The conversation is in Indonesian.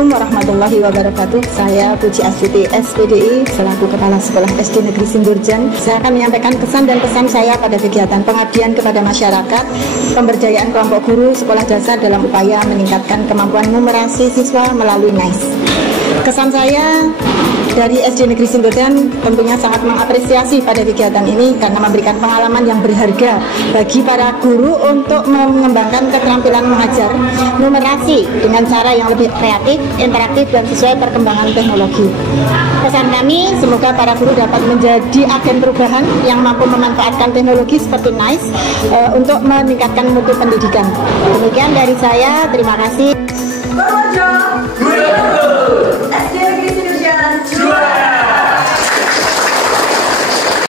Assalamualaikum warahmatullahi wabarakatuh. Saya Puji Astuti SPDI selaku Kepala Sekolah SD Negeri Singgurjan. Saya akan menyampaikan kesan dan pesan saya pada kegiatan pengabdian kepada masyarakat, pemberdayaan kelompok guru sekolah dasar dalam upaya meningkatkan kemampuan numerasi siswa melalui NICE. Kesan saya dari SD Negeri Singgurjan tentunya sangat mengapresiasi pada kegiatan ini karena memberikan pengalaman yang berharga bagi para guru untuk mengembangkan keterampilan mengajar numerasi dengan cara yang lebih kreatif, interaktif, dan sesuai perkembangan teknologi. Pesan kami, semoga para guru dapat menjadi agen perubahan yang mampu memanfaatkan teknologi seperti NICE untuk meningkatkan mutu pendidikan. Demikian dari saya, terima kasih. SD Negeri Singgurjan juara!